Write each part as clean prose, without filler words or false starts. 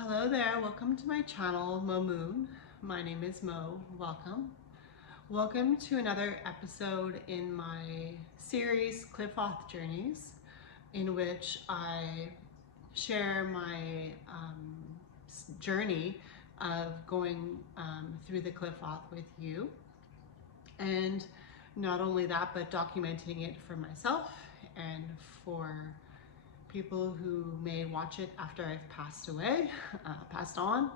Hello there, welcome to my channel, Mo Moon. My name is Mo, welcome. Welcome to another episode in my series, Qliphoth Journeys, in which I share my journey of going through the Qliphoth with you. And not only that, but documenting it for myself and for people who may watch it after I've passed away, passed on.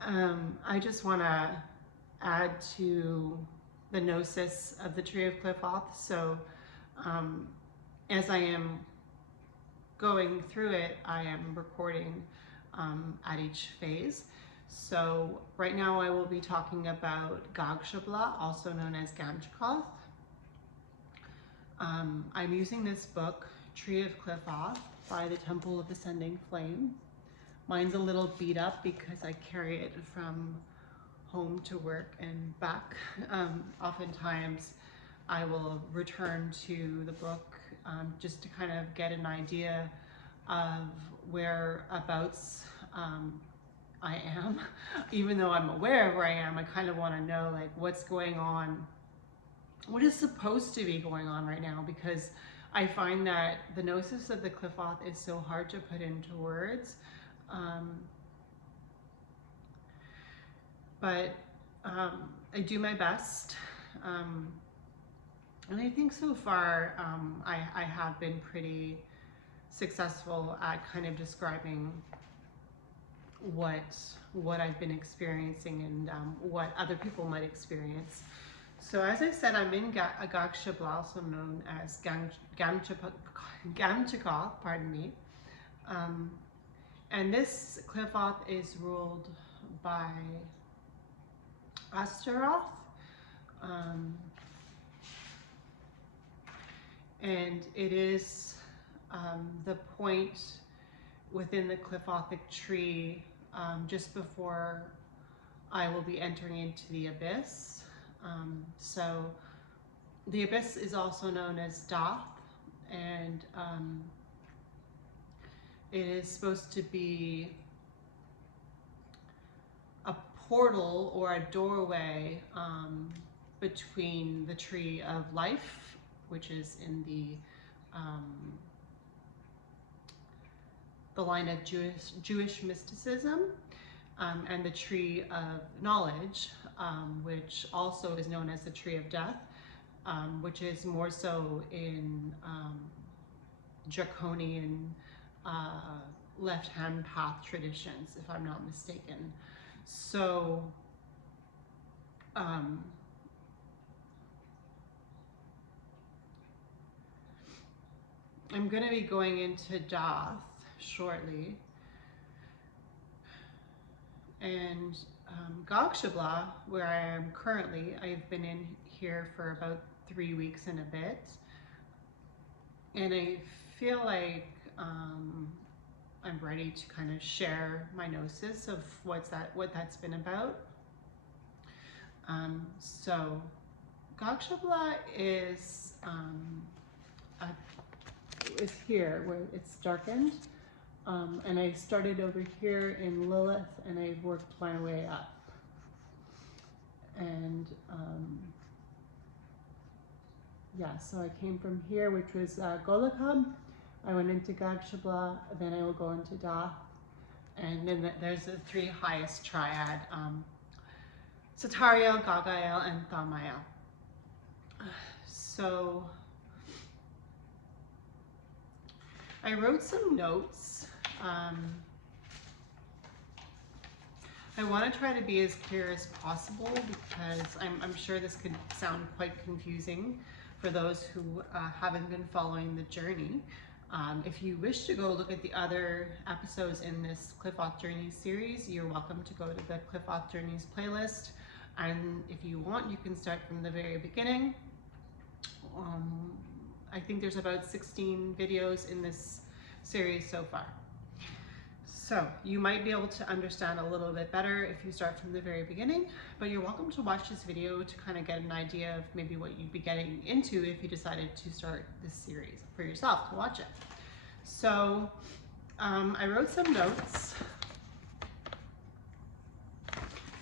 I just want to add to the gnosis of the Tree of Qliphoth. So as I am going through it, I am recording at each phase. So right now I will be talking about Gha'agsheblah, also known as Gha'agsheblah. I'm using this book, Tree of Qliphoth by the Temple of Ascending Flame. Mine's a little beat up because I carry it from home to work and back. Oftentimes I will return to the book just to kind of get an idea of whereabouts I am. Even though I'm aware of where I am, I kind of want to know like what's going on, what is supposed to be going on right now, because I find that the gnosis of the Qliphoth is so hard to put into words. But I do my best. And I think so far I have been pretty successful at kind of describing what I've been experiencing and what other people might experience. So as I said, I'm in Gha'agsheblah, also known as Gha'agsheblah, pardon me. And this Qliphoth is ruled by Astaroth. And it is the point within the Qliphothic tree just before I will be entering into the abyss. So the abyss is also known as Doth, and it is supposed to be a portal or a doorway between the tree of life, which is in the line of Jewish mysticism, and the tree of knowledge, which also is known as the tree of death, which is more so in draconian left-hand path traditions, if I'm not mistaken. So I'm going to be going into Doth shortly. And Gha'agsheblah, where I am currently, I've been in here for about 3 weeks and a bit. And I feel like I'm ready to kind of share my gnosis of what that's been about. So Gha'agsheblah is here where it's darkened. And I started over here in Lilith and I've worked my way up. And yeah, so I came from here, which was Qliphoth. I went into Gha'agsheblah, then I will go into Doth. And then there's the 3 highest triad, Satariel, Gagael, and Thamael. So I wrote some notes. I want to try to be as clear as possible because I'm sure this could sound quite confusing for those who haven't been following the journey. If you wish to go look at the other episodes in this Qliphoth Journeys series, you're welcome to go to the Qliphoth Journeys playlist. And if you want, you can start from the very beginning. I think there's about 16 videos in this series so far. So you might be able to understand a little bit better if you start from the very beginning, but you're welcome to watch this video to kind of get an idea of maybe what you'd be getting into if you decided to start this series for yourself to watch it. So I wrote some notes,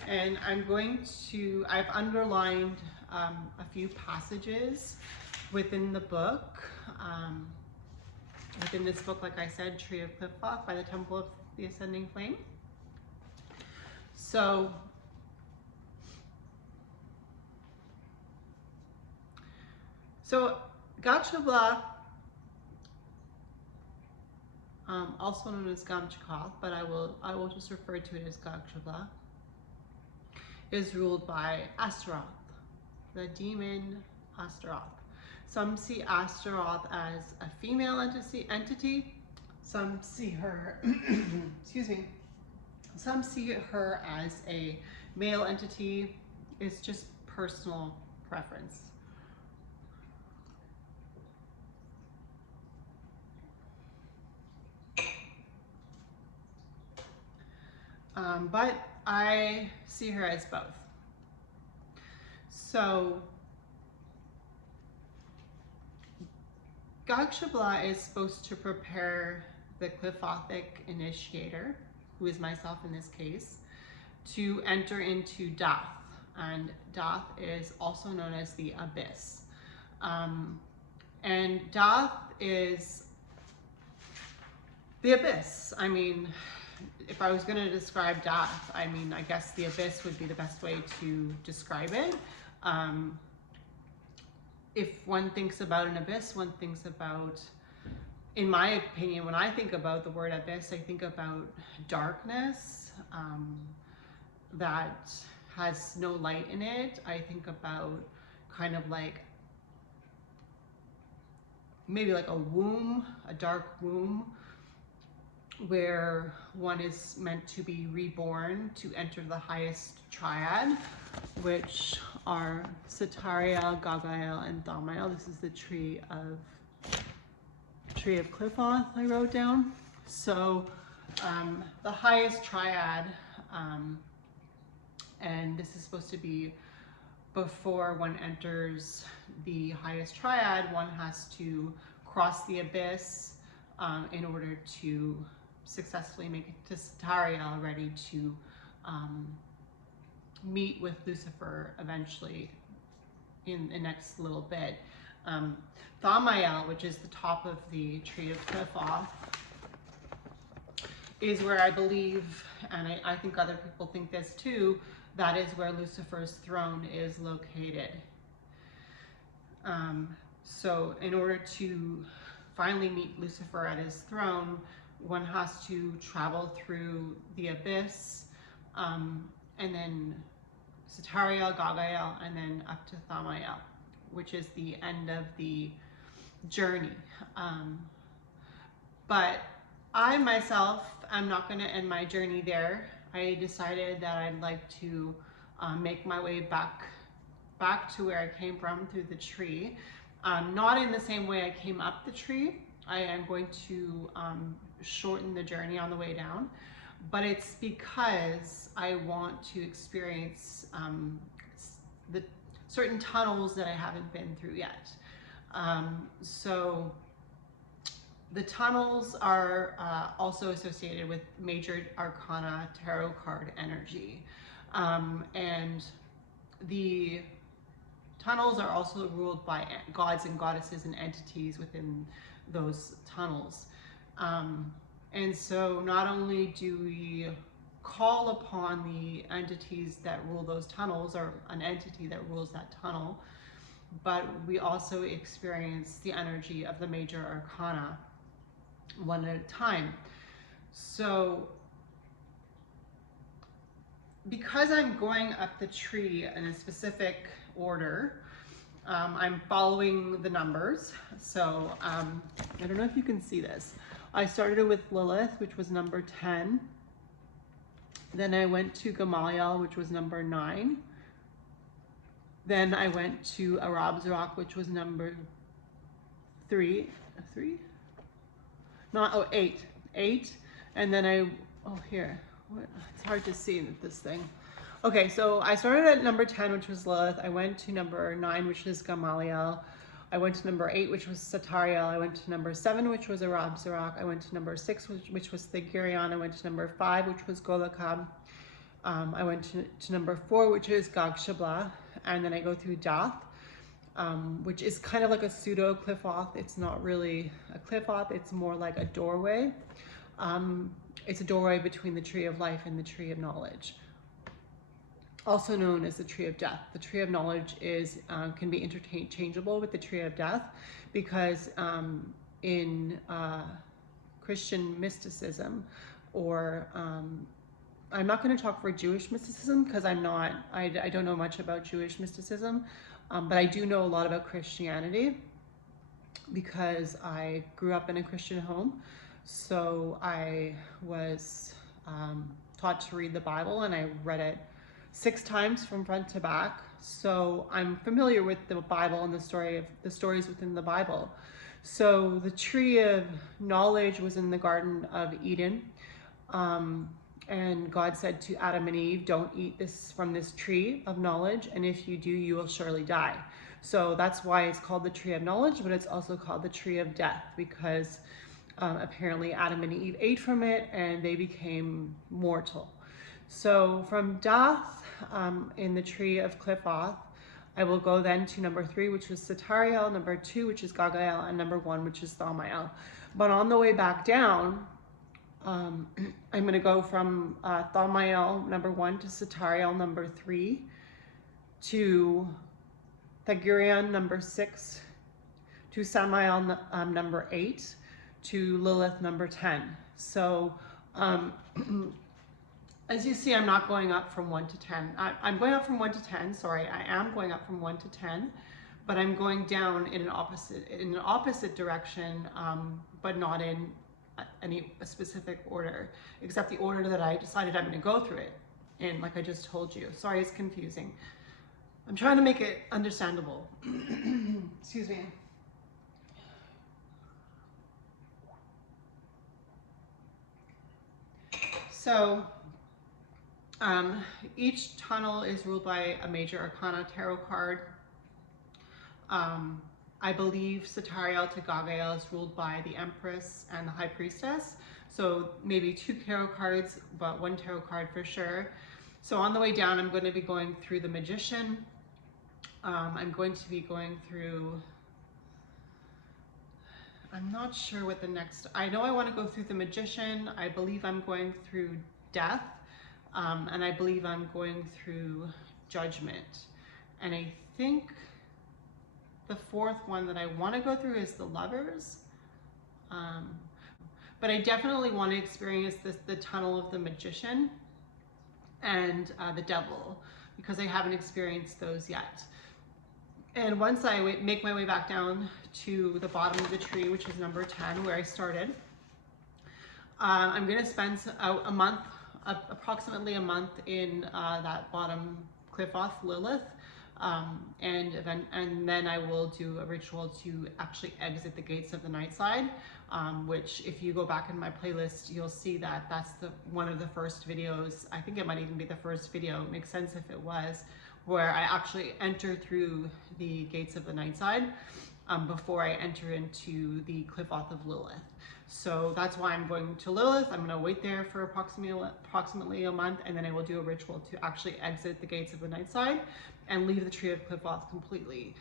and I've underlined a few passages within the book. Within this book, like I said, Tree of Qliphoth by the Temple of the Ascending Flame. So Gha'agsheblah, also known as Gha'agsheblah, but I will just refer to it as Gha'agsheblah, is ruled by Astaroth, the demon Astaroth. Some see Astaroth as a female entity. Some see her, excuse me. Some see her as a male entity. It's just personal preference. But I see her as both. So Gha'agsheblah is supposed to prepare the Qliphothic initiator, who is myself in this case, to enter into Dath. And Dath is also known as the abyss. And Dath is the abyss. I mean, if I was going to describe Dath, I mean, I guess the abyss would be the best way to describe it. If one thinks about an abyss, one thinks about, in my opinion, when I think about the word abyss, I think about darkness that has no light in it. I think about kind of like, maybe like a womb, a dark womb, where one is meant to be reborn to enter the highest triad, which are Setariel, Ga'agsheblah, and Thamael. This is the tree of Qliphoth I wrote down. So the highest triad, and this is supposed to be before one enters the highest triad, one has to cross the abyss in order to successfully make it to Setariel, ready to meet with Lucifer eventually in the next little bit. Thamael, which is the top of the tree of Qliphoth, is where I believe, and I think other people think this too, that is where Lucifer's throne is located. So in order to finally meet Lucifer at his throne, one has to travel through the abyss, and then Setariel, Ga'agsheblah, and then up to Thamael, which is the end of the journey. But I myself am not going to end my journey there. I decided that I'd like to make my way back to where I came from through the tree. Not in the same way I came up the tree. I am going to shorten the journey on the way down, but it's because I want to experience the certain tunnels that I haven't been through yet. So the tunnels are also associated with major arcana tarot card energy. And the tunnels are also ruled by gods and goddesses and entities within those tunnels. And so not only do we call upon the entities that rule those tunnels, or an entity that rules that tunnel, but we also experience the energy of the major arcana one at a time. So because I'm going up the tree in a specific order, I'm following the numbers. So I don't know if you can see this. I started with Lilith, which was number 10. Then I went to Gamaliel, which was number 9. Then I went to Arabzarok, which was number 8. 8. And then it's hard to see with this thing. Okay, so I started at number 10, which was Lilith. I went to number 9, which is Gamaliel. I went to number 8, which was Satariel. I went to number 7, which was Arab Zarak. I went to number 6, which was Thagirion. I went to number 5, which was Golakab. I went to number 4, which is Gha'agsheblah. And then I go through Dath, which is kind of like a pseudo Qliphoth. It's not really a Qliphoth. It's more like a doorway. It's a doorway between the tree of life and the tree of knowledge, also known as the tree of death. The tree of knowledge is can be interchangeable with the tree of death, because in Christian mysticism, or I'm not going to talk for Jewish mysticism because I don't know much about Jewish mysticism, but I do know a lot about Christianity because I grew up in a Christian home. So I was taught to read the Bible, and I read it 6 times from front to back. So I'm familiar with the Bible and the stories within the Bible. So the tree of knowledge was in the Garden of Eden. And God said to Adam and Eve, don't eat from this tree of knowledge, and if you do, you will surely die. So that's why it's called the tree of knowledge, but it's also called the tree of death, because apparently Adam and Eve ate from it and they became mortal. So from Dath, in the tree of Qliphoth, I will go then to number 3, which is Satariel, number 2, which is Gagael, and number 1, which is Thamael. But on the way back down, I'm going to go from Thamael, number 1, to Satariel, number 3, to Thagirion, number 6, to Samael, number 8, to Lilith, number 10. So as you see, I'm not going up from 1 to 10. I'm going up from 1 to 10. Sorry, I am going up from 1 to 10, but I'm going down in an opposite direction, but not in a specific order, except the order that I decided I'm going to go through it in, like I just told you. Sorry, it's confusing. I'm trying to make it understandable. Excuse me. So each tunnel is ruled by a major arcana tarot card. I believe Satariel to Gagael is ruled by the Empress and the High Priestess. So maybe 2 tarot cards, but 1 tarot card for sure. So on the way down, I'm going to be going through the Magician. I'm going to be going through, I'm not sure what the next, I know I want to go through the Magician. I believe I'm going through Death. And I believe I'm going through Judgment. And I think the 4th one that I want to go through is the Lovers. But I definitely want to experience the tunnel of the Magician and the Devil, because I haven't experienced those yet. And once I make my way back down to the bottom of the tree, which is number 10, where I started, I'm going to spend a month, approximately a month in that bottom Qliphoth, Lilith, and then I will do a ritual to actually exit the gates of the night side, which if you go back in my playlist, you'll see that that's one of the first videos. I think it might even be the first video. It makes sense if it was, where I actually enter through the gates of the night side before I enter into the Qliphoth of Lilith. So that's why I'm going to Lilith. I'm going to wait there for approximately a month, and then I will do a ritual to actually exit the gates of the night side and leave the tree of Qliphoth completely,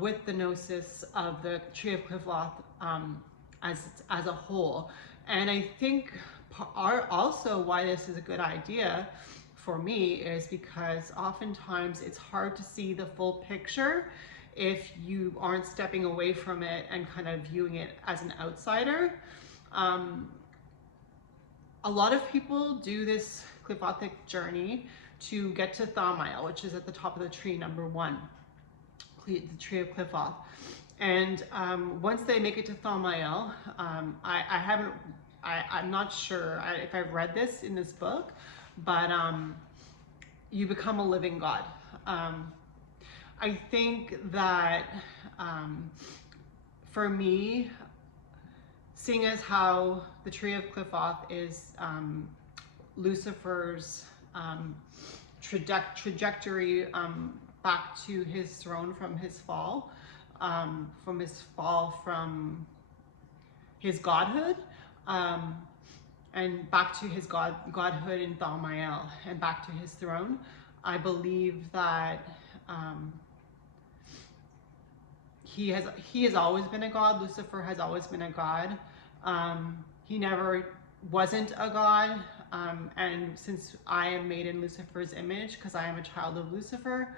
with the gnosis of the tree of Qliphoth as a whole. And I think also why this is a good idea for me is because oftentimes it's hard to see the full picture if you aren't stepping away from it and kind of viewing it as an outsider. A lot of people do this Qliphothic journey to get to Thamael, which is at the top of the tree, number 1, the tree of Qliphoth. And once they make it to Thamael, I'm not sure if I've read this in this book, but you become a living God. I think that for me, seeing as how the tree of Qliphoth is Lucifer's trajectory back to his throne from his fall, from his fall from his godhood, and back to his godhood in Thaumael and back to his throne. I believe that he has always been a god. Lucifer has always been a god. He never wasn't a god. And since I am made in Lucifer's image, because I am a child of Lucifer,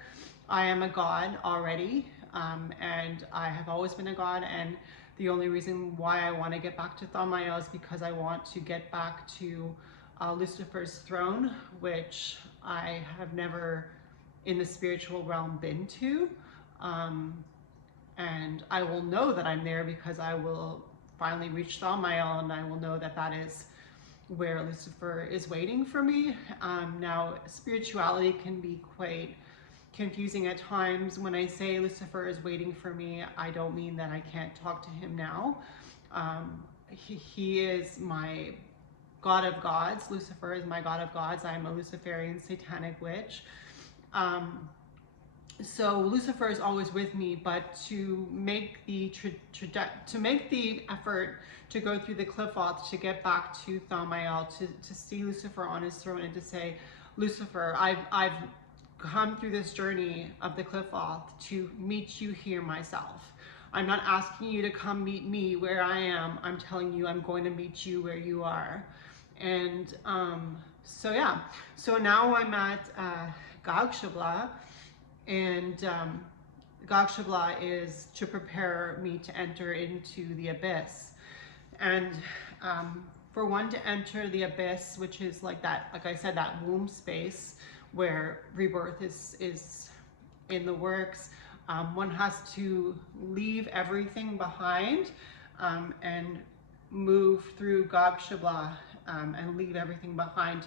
I am a god already. And I have always been a god. And the only reason why I want to get back to Thaumael is because I want to get back to Lucifer's throne, which I have never in the spiritual realm been to. And I will know that I'm there because I will finally reach Thaumael, and I will know that that is where Lucifer is waiting for me. Now, spirituality can be quite confusing at times. When I say Lucifer is waiting for me, I don't mean that I can't talk to him now. He is my god of gods. Lucifer is my god of gods. I am a Luciferian satanic witch. So Lucifer is always with me, but to make the effort to go through the Qliphoth, to get back to Thaumael, to see Lucifer on his throne, and to say, Lucifer, I've come through this journey of the Qliphoth to meet you here myself. I'm not asking you to come meet me where I am. I'm telling you I'm going to meet you where you are. And so yeah, so now I'm at Gha'agsheblah. And Gha'agsheblah is to prepare me to enter into the abyss. And for one to enter the abyss, which is like that, like I said, that womb space where rebirth is in the works, one has to leave everything behind and move through Gha'agsheblah and leave everything behind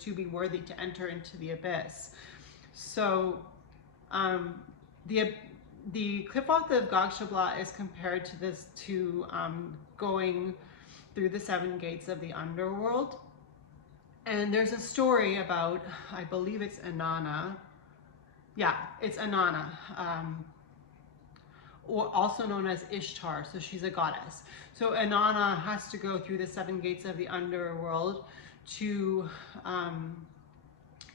to be worthy to enter into the abyss. So the Qliphoth of Gha'agsheblah is compared to going through the 7 gates of the underworld. And there's a story about, I believe it's Inanna. Yeah, it's Inanna, or also known as Ishtar. So she's a goddess. So Inanna has to go through the 7 gates of the underworld to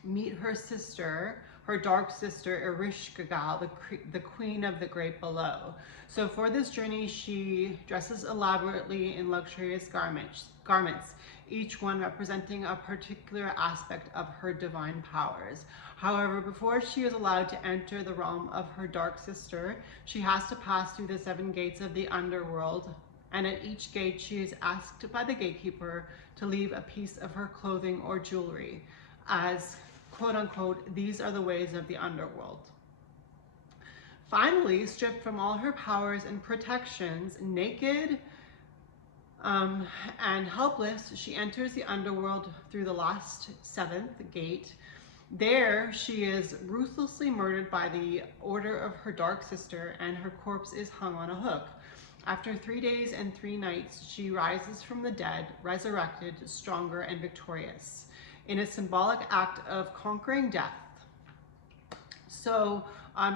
meet her sister, her dark sister, Gha'agsheblah, the queen of the great below. So for this journey, she dresses elaborately in luxurious garments, each one representing a particular aspect of her divine powers. However, before she is allowed to enter the realm of her dark sister, she has to pass through the 7 gates of the underworld, and at each gate she is asked by the gatekeeper to leave a piece of her clothing or jewelry, as quote unquote, these are the ways of the underworld. Finally, stripped from all her powers and protections, naked and helpless, she enters the underworld through the last 7th gate. There, she is ruthlessly murdered by the order of her dark sister, and her corpse is hung on a hook. After 3 days and 3 nights, she rises from the dead, resurrected, stronger and victorious, in a symbolic act of conquering death. So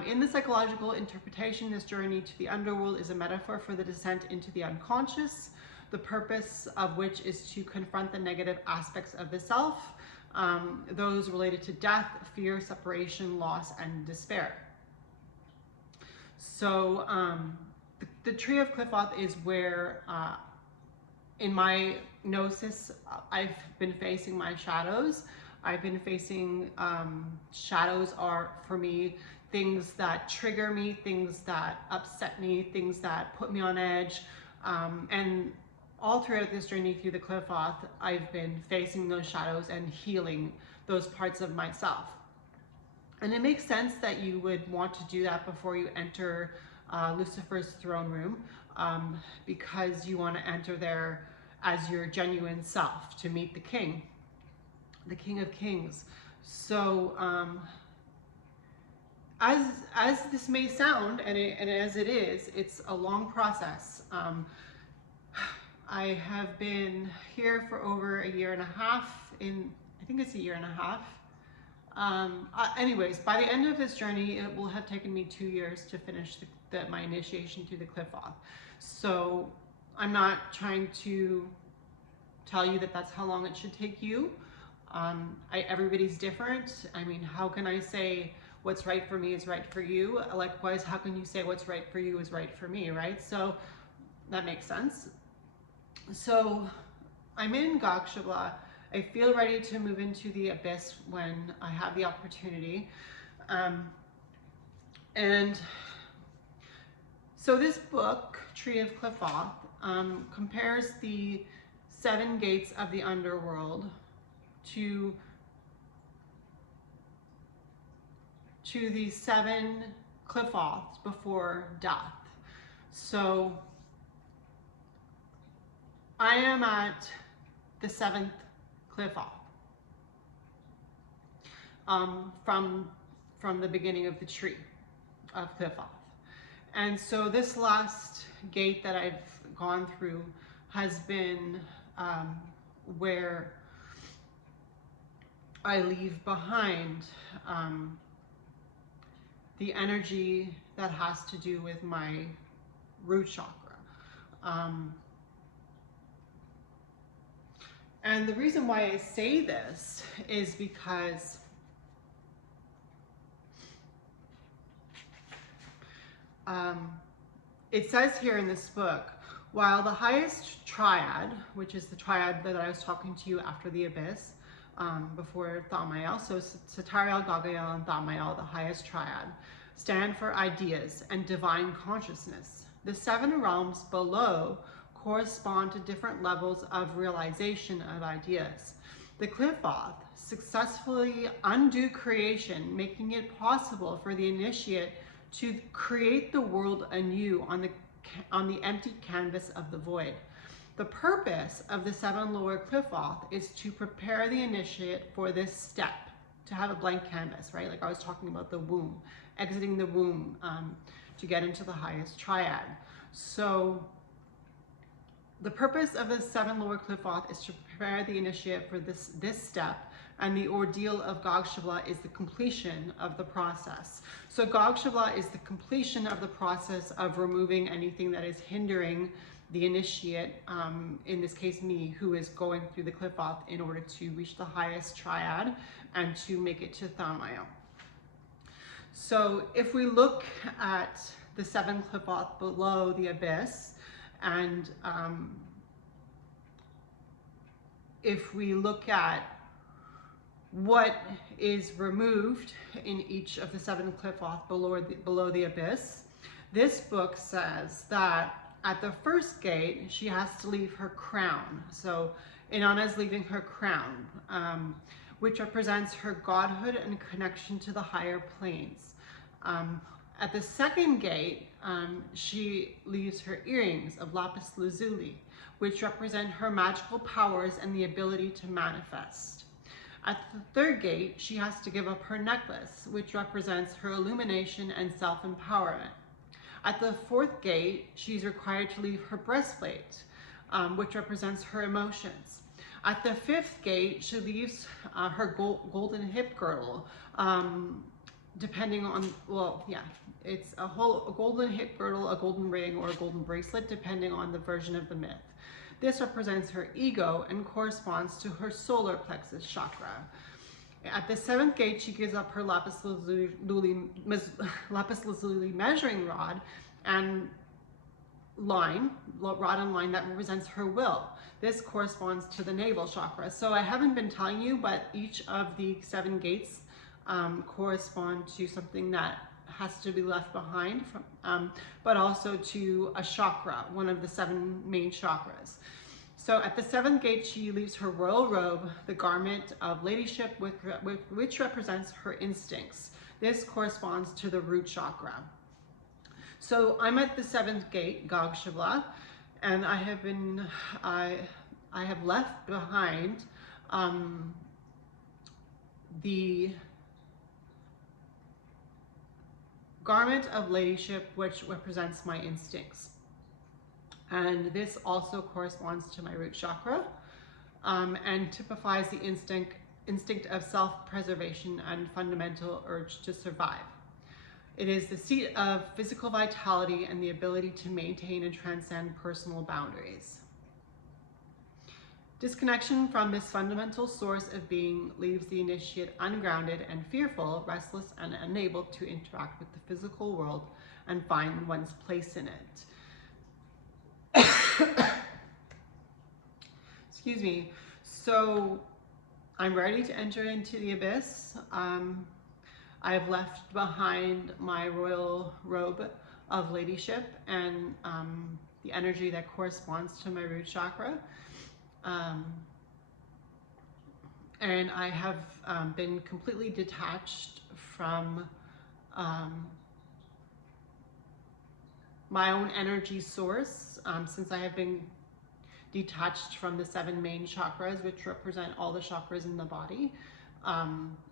in the psychological interpretation, this journey to the underworld is a metaphor for the descent into the unconscious, the purpose of which is to confront the negative aspects of the self, those related to death, fear, separation, loss, and despair. So the tree of Qliphoth is where in my gnosis, I've been facing my shadows. I've been facing, shadows are for me things that trigger me, things that upset me, things that put me on edge. And all throughout this journey through the Qliphoth, I've been facing those shadows and healing those parts of myself. And it makes sense that you would want to do that before you enter Lucifer's throne room, because you want to enter there as your genuine self to meet the King of Kings. So as this may sound, and as it is, it's a long process. I have been here for over a year and a half. I think it's a year and a half. Anyways, by the end of this journey, it will have taken me 2 years to finish my initiation through the Qliphoth. So I'm not trying to tell you that that's how long it should take you. Everybody's different. I mean, how can I say what's right for me is right for you? Likewise, how can you say what's right for you is right for me, right? So that makes sense. So I'm in Gha'agsheblah. I feel ready to move into the abyss when I have the opportunity. And so this book, Tree of Qliphoth, compares the 7 gates of the underworld to the 7 Qliphoths before death. So I am at the 7th Qliphoth from the beginning of the tree of Qliphoth. And so this last gate that I've gone through has been where I leave behind the energy that has to do with my root chakra. And the reason why I say this is because it says here in this book, while the highest triad, which is the triad that I was talking to you after the abyss, before Thamael, so Satariel, Gagael, and Thamael, the highest triad, stand for ideas and divine consciousness. The 7 realms below correspond to different levels of realization of ideas. The Qliphoth successfully undo creation, making it possible for the initiate to create the world anew on the empty canvas of the void. The purpose of the 7 lower Qliphoth is to prepare the initiate for this step, to have a blank canvas, right? Like I was talking about the womb, exiting the womb to get into the highest triad. So the purpose of the 7 lower Qliphoth is to prepare the initiate for this step, and the ordeal of Gha'agsheblah is the completion of the process. So Gha'agsheblah is the completion of the process of removing anything that is hindering the initiate, in this case me, who is going through the Qliphoth in order to reach the highest triad and to make it to Thamael. So if we look at the 7 Qliphoth below the abyss, and if we look at what is removed in each of the 7 Qliphoth below the abyss, this book says that at the first gate, she has to leave her crown. So Inanna is leaving her crown, which represents her godhood and connection to the higher planes. At the second gate, she leaves her earrings of lapis lazuli, which represent her magical powers and the ability to manifest. At the third gate, she has to give up her necklace, which represents her illumination and self-empowerment. At the fourth gate, she's required to leave her breastplate, which represents her emotions. At the fifth gate, she leaves her golden hip girdle, depending on, well, yeah, it's a golden hip girdle, a golden ring, or a golden bracelet, depending on the version of the myth. This represents her ego and corresponds to her solar plexus chakra. At the seventh gate, she gives up her lapis lazuli measuring rod and line that represents her will. This corresponds to the navel chakra. So I haven't been telling you, but each of the 7 gates correspond to something that has to be left behind, but also to a chakra, one of the 7 main chakras. So at the 7th gate, she leaves her royal robe, the garment of ladyship, which represents her instincts. This corresponds to the root chakra. So I'm at the 7th gate, Gha'agsheblah, and I have left behind the garment of ladyship, which represents my instincts. And this also corresponds to my root chakra, and typifies the instinct instinct of self-preservation and fundamental urge to survive. It is the seat of physical vitality and the ability to maintain and transcend personal boundaries. Disconnection from this fundamental source of being leaves the initiate ungrounded and fearful, restless, and unable to interact with the physical world and find one's place in it. Excuse me. So I'm ready to enter into the abyss. I've left behind my royal robe of ladyship and the energy that corresponds to my root chakra. And I have been completely detached from my own energy source since I have been detached from the 7 main chakras, which represent all the chakras in the body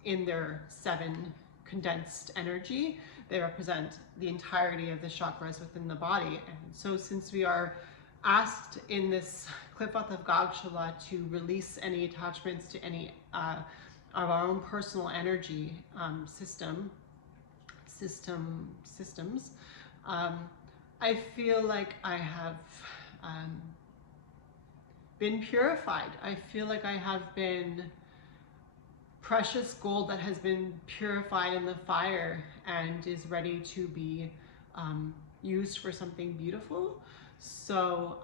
in their 7 condensed energy. They represent the entirety of the chakras within the body. And so since we are asked in this Qliphoth of Gha'agsheblah to release any attachments to any of our own personal energy systems, I feel like I have been purified. I feel like I have been precious gold that has been purified in the fire and is ready to be used for something beautiful. So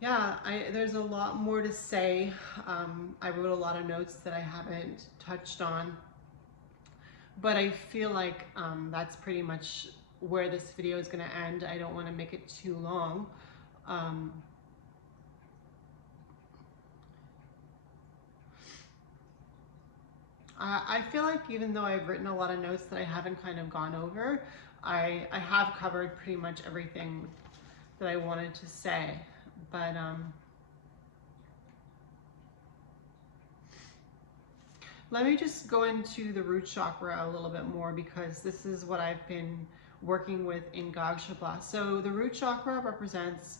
yeah, there's a lot more to say. I wrote a lot of notes that I haven't touched on, but I feel like that's pretty much where this video is going to end. I don't want to make it too long. I feel like even though I've written a lot of notes that I haven't kind of gone over, I have covered pretty much everything that I wanted to say. But let me just go into the root chakra a little bit more, because this is what I've been working with in Gha'agsheblah. So the root chakra represents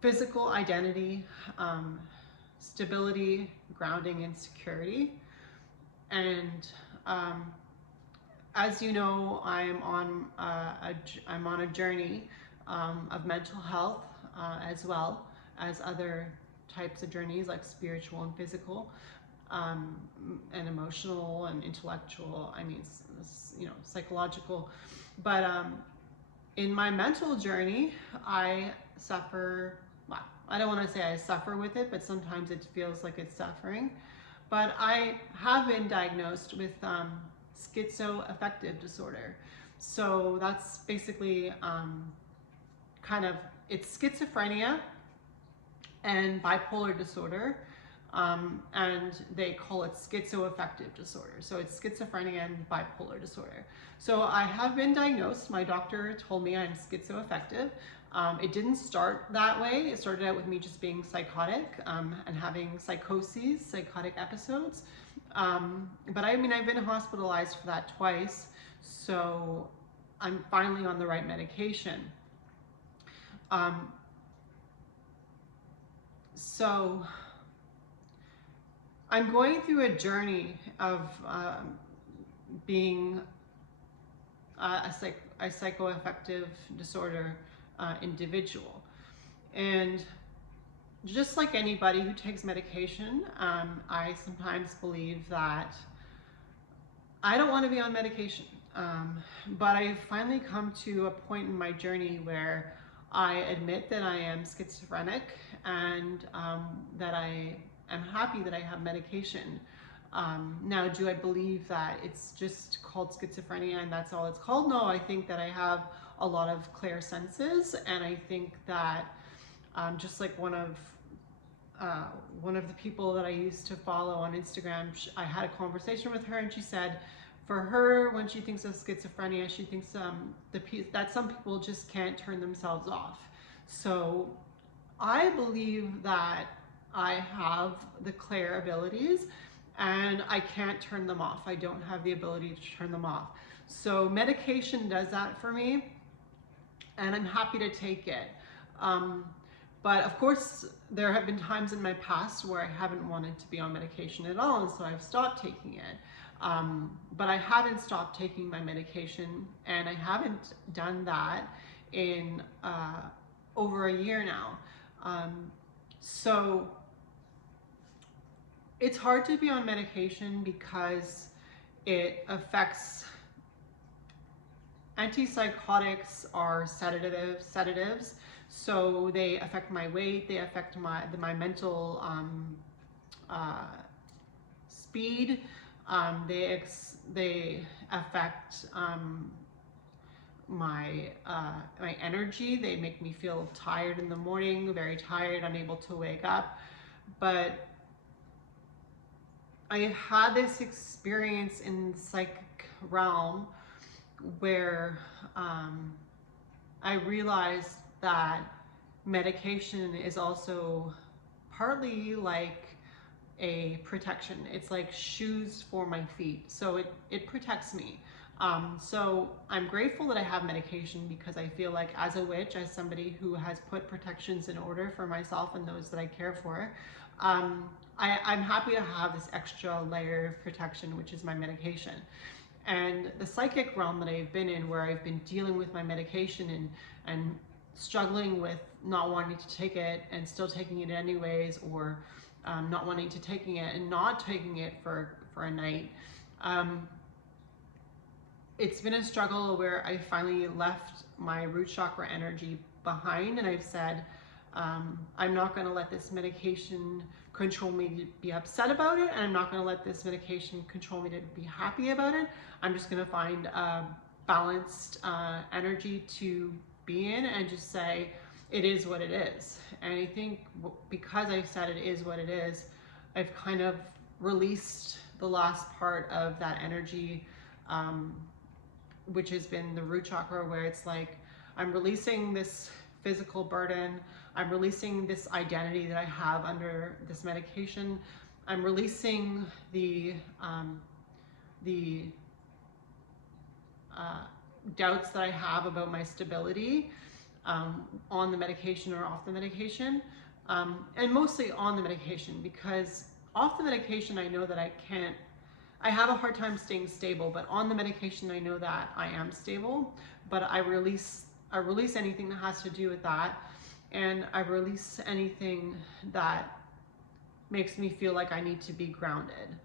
physical identity, stability, grounding, and security. And as you know, I'm on a journey of mental health, as well as other types of journeys like spiritual and physical, and emotional and intellectual. I mean, you know, psychological. But in my mental journey, I suffer. Well, I don't want to say I suffer with it, but sometimes it feels like it's suffering. But I have been diagnosed with schizoaffective disorder. So that's basically it's schizophrenia and bipolar disorder, and they call it schizoaffective disorder. So it's schizophrenia and bipolar disorder. So I have been diagnosed. My doctor told me I'm schizoaffective. It didn't start that way. It started out with me just being psychotic and having psychotic episodes. But I mean, I've been hospitalized for that twice, so I'm finally on the right medication. So I'm going through a journey of being a psychoaffective disorder individual. And just like anybody who takes medication, I sometimes believe that I don't want to be on medication. But I've finally come to a point in my journey where I admit that I am schizophrenic, and that I am happy that I have medication. Now, do I believe that it's just called schizophrenia and that's all it's called? No, I think that I have a lot of clear senses, and I think that just like one of the people that I used to follow on Instagram, I had a conversation with her, and she said, for her, when she thinks of schizophrenia, she thinks that some people just can't turn themselves off. So I believe that I have the clear abilities, and I can't turn them off. I don't have the ability to turn them off. So medication does that for me, and I'm happy to take it. But of course, there have been times in my past where I haven't wanted to be on medication at all, and so I've stopped taking it. But I haven't stopped taking my medication, and I haven't done that in over a year now. So it's hard to be on medication because it affects, antipsychotics are sedatives, so they affect my weight, they affect my mental speed, they affect my energy. They make me feel tired in the morning, very tired, unable to wake up. But I had this experience in the psychic realm where I realized that medication is also partly like a protection. It's like shoes for my feet. So it protects me. So I'm grateful that I have medication, because I feel like as a witch, as somebody who has put protections in order for myself and those that I care for, I'm happy to have this extra layer of protection, which is my medication. And the psychic realm that I've been in, where I've been dealing with my medication and struggling with not wanting to take it and still taking it anyways, or not wanting to taking it and not taking it for a night. It's been a struggle where I finally left my root chakra energy behind, and I've said, I'm not going to let this medication control me to be upset about it, and I'm not going to let this medication control me to be happy about it. I'm just going to find a balanced energy to be in and just say, it is what it is. And I think because I've said it is what it is, I've kind of released the last part of that energy, which has been the root chakra, where it's like, I'm releasing this physical burden, I'm releasing this identity that I have under this medication, I'm releasing the doubts that I have about my stability on the medication or off the medication, and mostly on the medication, because off the medication I know that I have a hard time staying stable, but on the medication I know that I am stable. But I release anything that has to do with that, and I release anything that makes me feel like I need to be grounded.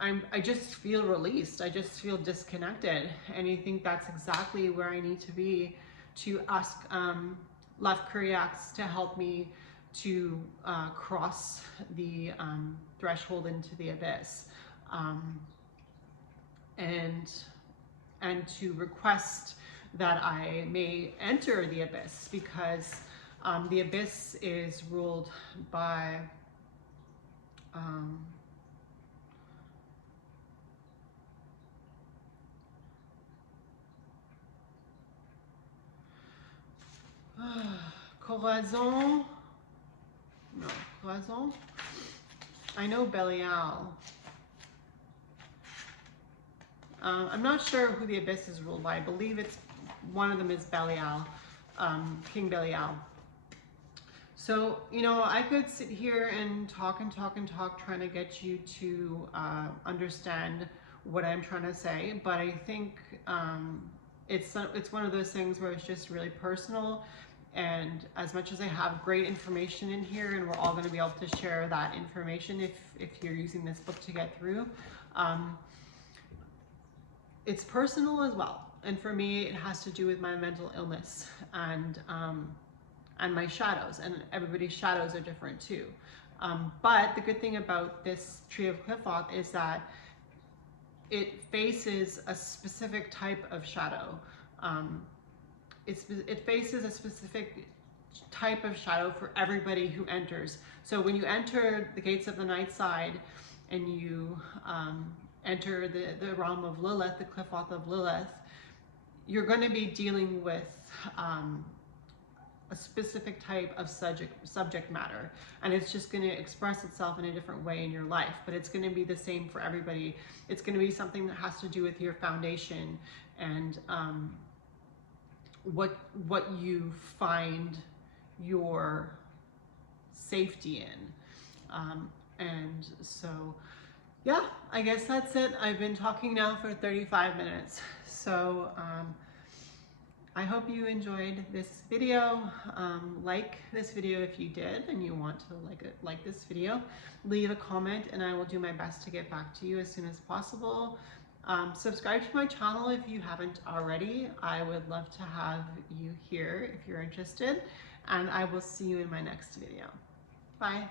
I just feel released. I just feel disconnected, and I think that's exactly where I need to be, to ask left Kuriaks to help me to cross the threshold into the abyss, and to request that I may enter the abyss, because the abyss is ruled by Corazon. No, Corazon. I know Belial. I'm not sure who the abyss is ruled by. I believe it's one of them is Belial, King Belial. So, you know, I could sit here and talk, trying to get you to understand what I'm trying to say, but I think it's one of those things where it's just really personal. And as much as I have great information in here, and we're all going to be able to share that information if you're using this book to get through, it's personal as well. And for me, it has to do with my mental illness and my shadows, and everybody's shadows are different too. But the good thing about this tree of Qliphoth is that it faces a specific type of shadow. It faces a specific type of shadow for everybody who enters. So when you enter the gates of the night side and you enter the realm of Lilith, the Qliphoth of Lilith, you're going to be dealing with a specific type of subject matter, and it's just going to express itself in a different way in your life, but it's going to be the same for everybody. It's going to be something that has to do with your foundation and what you find your safety in. And so, yeah, I guess that's it. I've been talking now for 35 minutes. So I hope you enjoyed this video. Like this video if you did and you want to like this video. Leave a comment and I will do my best to get back to you as soon as possible. Subscribe to my channel if you haven't already. I would love to have you here if you're interested, and I will see you in my next video. Bye.